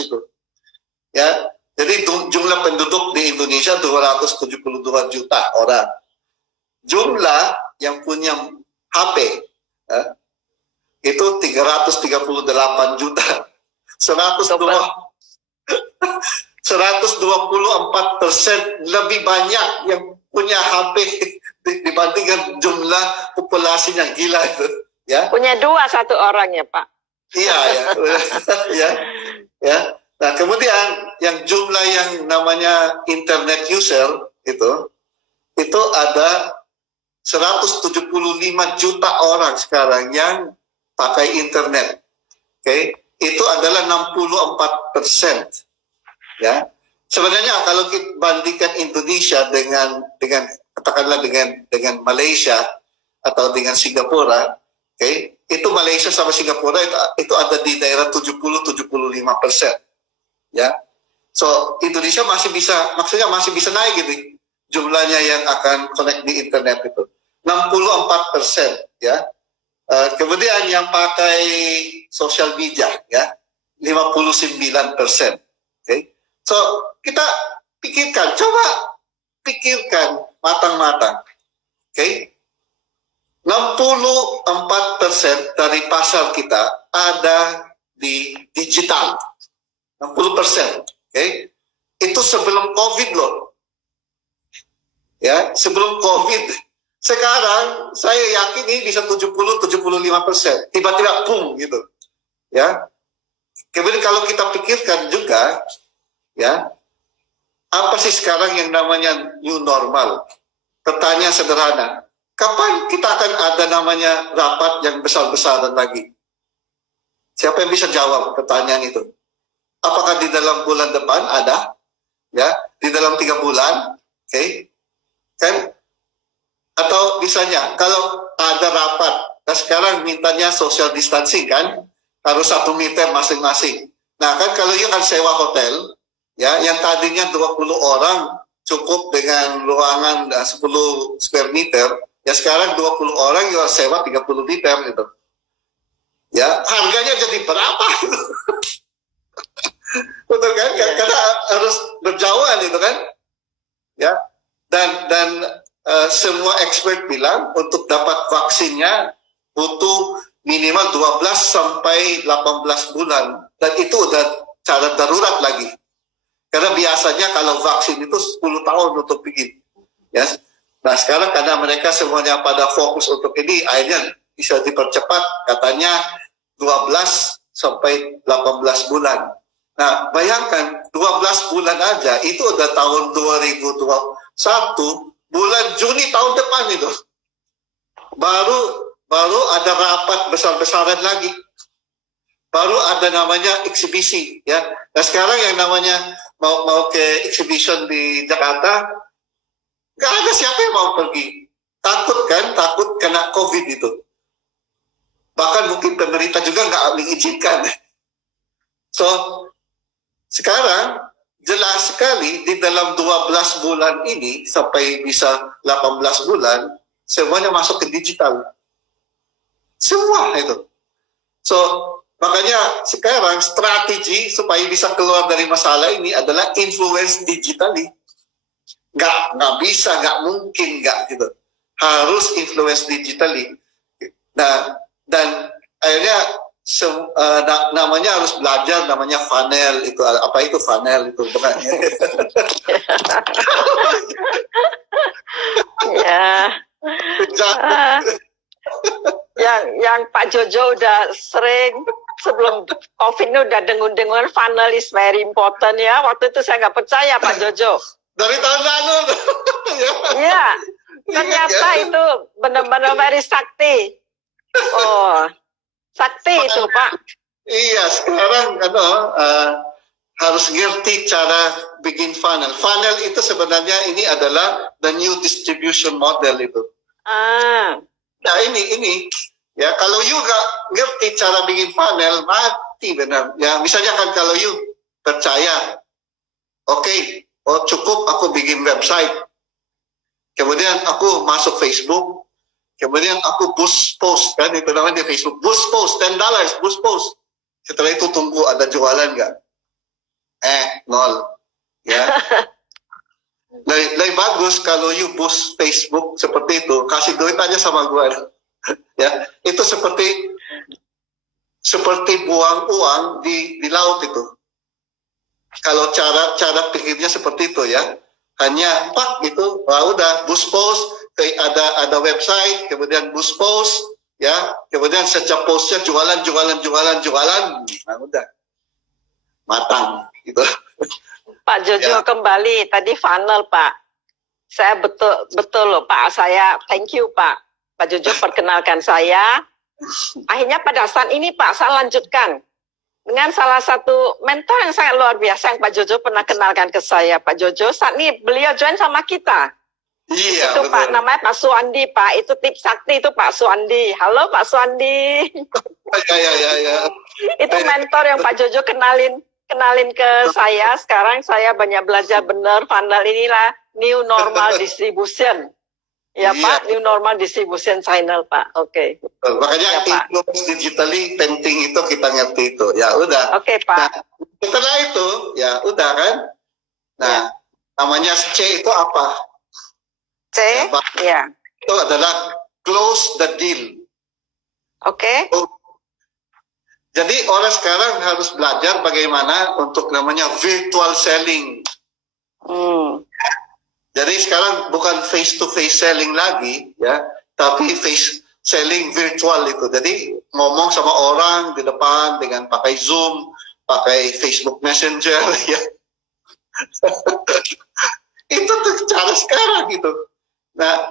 itu. Ya, jadi jumlah penduduk di Indonesia 272 juta orang. Jumlah yang punya HP itu 338 juta. 124% lebih banyak yang punya HP dibandingkan jumlah populasinya, gila itu. Ya. Punya 2 1 orang ya Pak. Iya ya. Ya. Nah kemudian yang jumlah yang namanya internet user itu ada 175 juta orang sekarang yang pakai internet. Oke, itu adalah 64%. Ya, sebenarnya kalau kita bandingkan Indonesia dengan katakanlah dengan Malaysia atau dengan Singapura, oke, itu Malaysia sama Singapura itu ada di daerah 70-75%. Ya, so Indonesia masih bisa, maksudnya masih bisa naik gitu jumlahnya yang akan connect di internet itu 64%. Ya, kemudian yang pakai sosial media ya 59%. Oke. So, kita pikirkan, coba pikirkan matang-matang. Oke. 64% dari pasar kita ada di digital. 60%. Oke. Itu sebelum COVID loh. Ya, sebelum COVID. Sekarang saya yakin ini bisa 70-75%. Tiba-tiba boom gitu. Ya. Kemudian kalau kita pikirkan juga, ya, apa sih sekarang yang namanya new normal? Pertanyaan sederhana, kapan kita akan ada namanya rapat yang besar-besaran lagi? Siapa yang bisa jawab pertanyaan itu? Apakah di dalam bulan depan ada? Ya, di dalam 3 bulan, oke? Kan? Atau misalnya kalau ada rapat, nah sekarang mintanya social distancing kan? Harus 1 meter masing-masing. Nah kan kalau you kan sewa hotel, ya yang tadinya 20 orang cukup dengan ruangan 10 square meter, ya sekarang 20 orang you sewa 30 meter gitu. Ya harganya jadi berapa? Betul kan? Karena harus berjauhan itu kan? Ya dan semua expert bilang untuk dapat vaksinnya butuh minimal 12 sampai 18 bulan. Dan itu udah cara darurat lagi. Karena biasanya kalau vaksin itu 10 tahun untuk bikin. Ya. Nah sekarang karena mereka semuanya pada fokus untuk ini, akhirnya bisa dipercepat katanya 12 sampai 18 bulan. Nah bayangkan 12 bulan aja, itu udah tahun 2021, bulan Juni tahun depan itu. Baru ada rapat besar-besaran lagi. Baru ada namanya eksibisi, ya. Nah sekarang yang namanya mau ke exhibition di Jakarta, nggak ada siapa yang mau pergi. Takut kan, takut kena COVID itu. Bahkan mungkin pemerintah juga nggak mengizinkan. So sekarang jelas sekali di dalam 12 bulan ini sampai bisa 18 bulan, semuanya masuk ke digital. Semua itu. So, makanya sekarang strategi supaya bisa keluar dari masalah ini adalah influence digitally. Nggak bisa, nggak mungkin, nggak gitu. Harus influence digitally. Nah, dan akhirnya namanya harus belajar, namanya funnel itu. Apa itu funnel itu? Bukan? Ya. Yang Pak Jojo udah sering sebelum COVID ini udah dengung-dengungan funnel is very important ya. Waktu itu saya nggak percaya Pak Jojo. Dari tahun lalu. Iya, ternyata itu benar-benar very sakti. Oh, sakti itu Pak. Iya, sekarang harus ngerti cara bikin funnel. Funnel itu sebenarnya ini adalah the new distribution model itu. Nah ini ya kalau you gak ngerti cara bikin funnel mati benar. Ya misalnya kan kalau you percaya, oke, oh cukup aku bikin website, kemudian aku masuk Facebook, kemudian aku boost post kan itu namanya di Facebook, boost post $10, boost post. Setelah itu tunggu ada jualan nggak? nol. Ya. Lebih bagus kalau you boost Facebook seperti itu, kasih duit aja sama gue. Ya, itu seperti buang uang di laut itu. Kalau cara pikirnya seperti itu ya, hanya pak gitu, udah boost post, ada website, kemudian boost post, ya, kemudian setiap postnya jualan, nah udah matang gitu. Pak Jojo Ya. kembali tadi funnel Pak. Saya betul loh Pak. Saya thank you Pak. Pak Jojo perkenalkan saya. Akhirnya pada saat ini Pak saya lanjutkan dengan salah satu mentor yang sangat luar biasa yang Pak Jojo pernah kenalkan ke saya. Pak Jojo saat ini beliau join sama kita. Iya, Itu betul. Pak namanya Pak Suandi Pak. Itu tips sakti itu Pak Suandi. Halo Pak Suandi. Ya. Itu mentor yang Pak Jojo kenalin ke saya. Sekarang saya banyak belajar benar funnel inilah new normal distribution. Ya Iya. Pak, new normal distribution channel Pak. Oke. Makanya Ya, Pak. influence digitally penting itu kita ngerti itu. Ya udah. Oke Pak. Nah, setelah itu ya udah kan. Nah, namanya C itu apa? C. Ya, Pak. Ya. Itu adalah close the deal. Oke. Jadi orang sekarang harus belajar bagaimana untuk namanya virtual selling. Jadi sekarang bukan face to face selling lagi ya, tapi face selling virtual itu. Jadi ngomong sama orang di depan dengan pakai Zoom, pakai Facebook Messenger ya. Itu tuh cara sekarang gitu. Nah,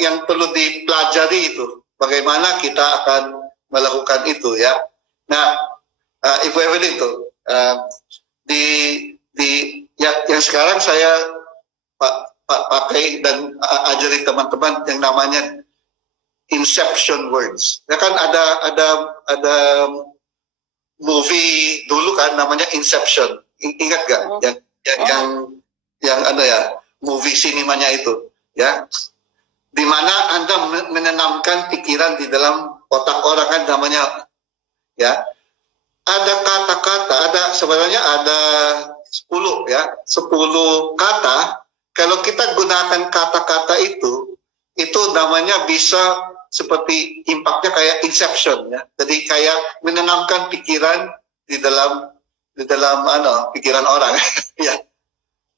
yang perlu dipelajari itu bagaimana kita akan melakukan itu ya. Nah, Ibu Evelyn itu yang sekarang saya pakai dan ajari teman-teman yang namanya inception words. Ya kan ada movie dulu kan namanya Inception. Ingat gak? Yang ada ya movie sinemanya itu ya. Di mana Anda menanamkan pikiran di dalam otak orang kan namanya ya. Ada kata-kata, sebenarnya ada 10 ya, 10 kata. Kalau kita gunakan kata-kata itu namanya bisa seperti impactnya kayak inception ya. Jadi kayak menanamkan pikiran di dalam pikiran orang ya.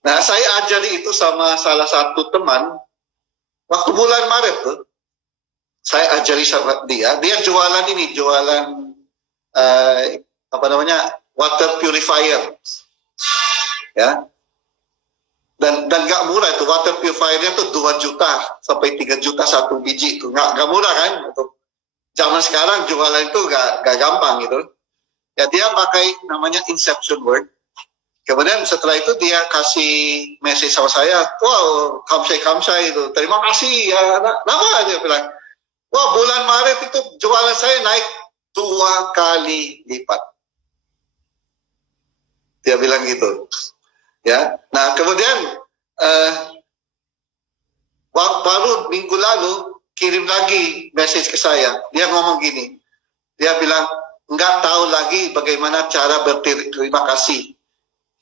Nah, saya ajari itu sama salah satu teman waktu bulan Maret tuh. Saya ajari sama dia jualan water purifier ya. Dan nggak murah itu water purifiernya tuh 2 juta sampai 3 juta satu biji itu nggak murah kan untuk zaman sekarang jualan itu nggak gampang gitu ya. Dia pakai namanya inception word, kemudian setelah itu dia kasih message sama saya, wow kamsai itu terima kasih ya. Kenapa dia bilang, wah bulan Maret itu jualan saya naik 2 kali lipat, dia bilang gitu ya. Nah kemudian baru minggu lalu kirim lagi message ke saya. Dia ngomong gini, dia bilang nggak tahu lagi bagaimana cara berterima kasih.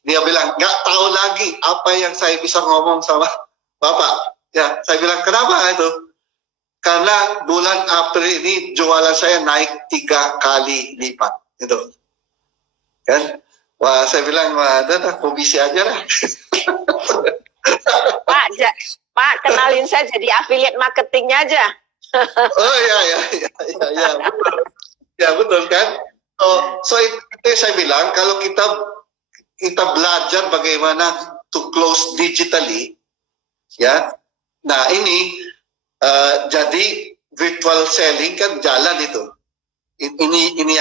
Dia bilang nggak tahu lagi apa yang saya bisa ngomong sama Bapak. Ya, saya bilang kenapa itu? Karena bulan April ini jualan saya naik 3 kali lipat, gitu. Kan? Wah, saya bilang, wah, dah komisi aja lah. Pak, kenalin saya jadi affiliate marketingnya aja. Oh ya, betul. Ya betul kan. So itu saya bilang kalau kita belajar bagaimana to close digitally, ya. Nah ini jadi virtual selling kan jalan itu. Ini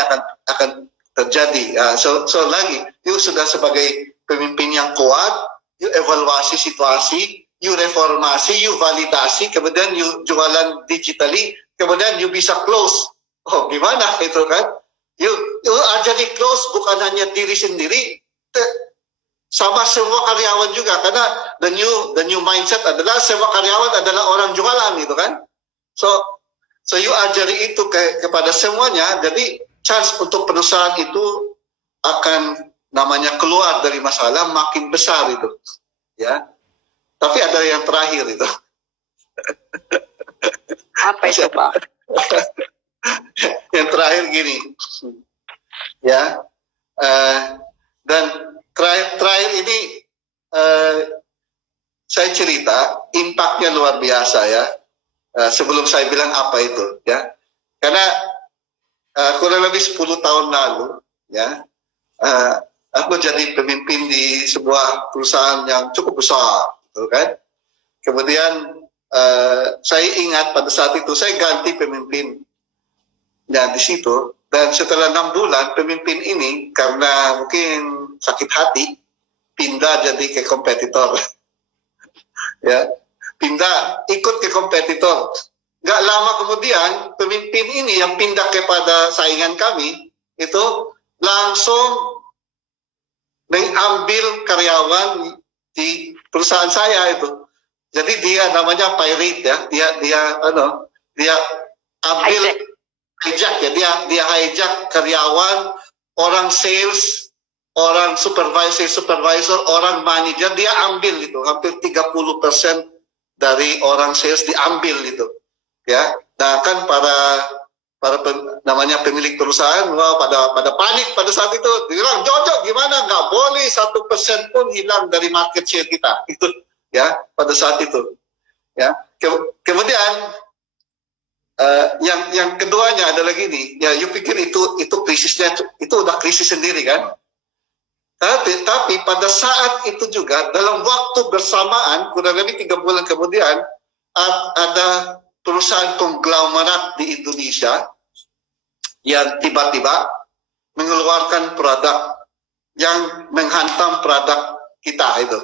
akan terjadi. So lagi, you sudah sebagai pemimpin yang kuat, you evaluasi situasi, you reformasi, you validasi, kemudian you jualan digitally, kemudian you bisa close. Oh gimana itu kan? You jadi close bukan hanya diri sendiri, sama semua karyawan juga, karena the new mindset adalah semua karyawan adalah orang jualan gitu kan. So you ajari itu kepada semuanya, jadi chance untuk perusahaan itu akan namanya keluar dari masalah makin besar itu, ya. Tapi ada yang terakhir itu. Apa itu, Pak? Yang terakhir gini, ya. Dan terakhir ini saya cerita, impaknya luar biasa ya. Sebelum saya bilang apa itu, ya. Karena kurang lebih 10 tahun lalu, ya, aku jadi pemimpin di sebuah perusahaan yang cukup besar, gitu kan. Kemudian saya ingat pada saat itu saya ganti pemimpin, di situ. Dan setelah 6 bulan pemimpin ini karena mungkin sakit hati pindah jadi ke kompetitor, ya, pindah ikut ke kompetitor. Gak lama kemudian pemimpin ini yang pindah kepada saingan kami itu langsung mengambil karyawan di perusahaan saya itu. Jadi dia namanya pirate ya, dia ambil hijack ya, dia hijack karyawan, orang sales, orang supervisor, orang manager, dia ambil itu hampir 30% dari orang sales diambil itu, ya. Nah kan namanya pemilik perusahaan, wah, pada panik pada saat itu, dia bilang, Jojo gimana, nggak boleh 1% pun hilang dari market share kita, itu, ya, pada saat itu, ya. Kemudian yang keduanya adalah gini, ya, you pikir itu krisisnya itu udah krisis sendiri kan? Tapi pada saat itu juga dalam waktu bersamaan kurang lebih 3 bulan kemudian ada perusahaan konglomerat di Indonesia yang tiba-tiba mengeluarkan produk yang menghantam produk kita itu,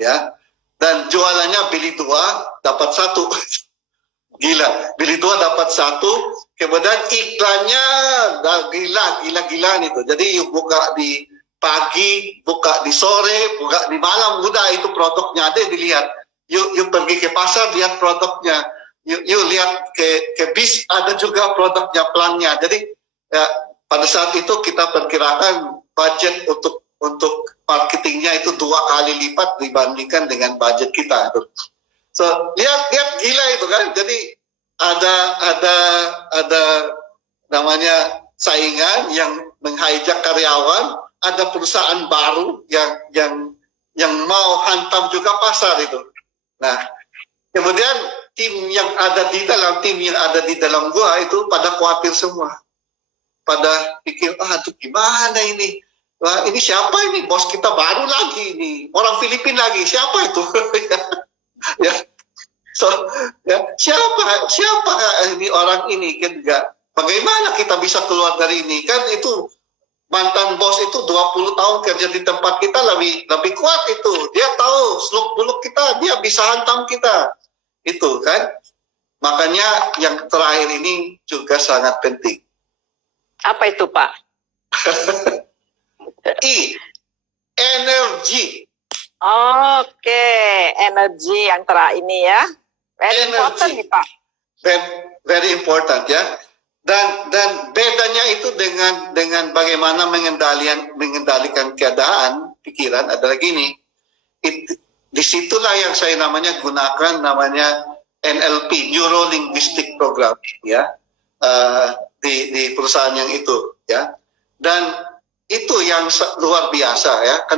ya. Dan jualannya beli 2 dapat 1. Gila, beli 2 dapat 1, kemudian iklannya gila-gilaan itu. Jadi you buka di pagi, buka di sore, buka di malam, udah itu produknya ada dilihat. You pergi ke pasar lihat produknya. You lihat ke bis ada juga produknya, plannya. Jadi ya, pada saat itu kita perkirakan budget untuk marketingnya itu 2 kali lipat dibandingkan dengan budget kita. So lihat gila itu kan. Jadi ada namanya saingan yang menghijack karyawan, ada perusahaan baru yang mau hantam juga pasar itu. Nah, kemudian tim yang ada di dalam gua itu pada khawatir semua. Pada pikir, aduh gimana ini? Wah, ini siapa ini? Bos kita baru lagi ini. Orang Filipina lagi. Siapa itu? Ya. So, ya, siapa ini orang ini kan enggak. Bagaimana kita bisa keluar dari ini? Kan itu mantan bos itu 20 tahun kerja di tempat kita lebih kuat itu. Dia tahu seluk-beluk kita, dia bisa hantam kita. Itu kan. Makanya yang terakhir ini juga sangat penting. Apa itu, Pak? Energi. Oke, energi yang terakhir ini ya. Very important nih, Pak. Very important ya. Dan bedanya itu dengan bagaimana mengendalikan keadaan pikiran adalah gini. Disitulah yang saya gunakan namanya NLP, Neuro Linguistic Programming ya, di perusahaan yang itu ya. Dan itu yang luar biasa ya. Karena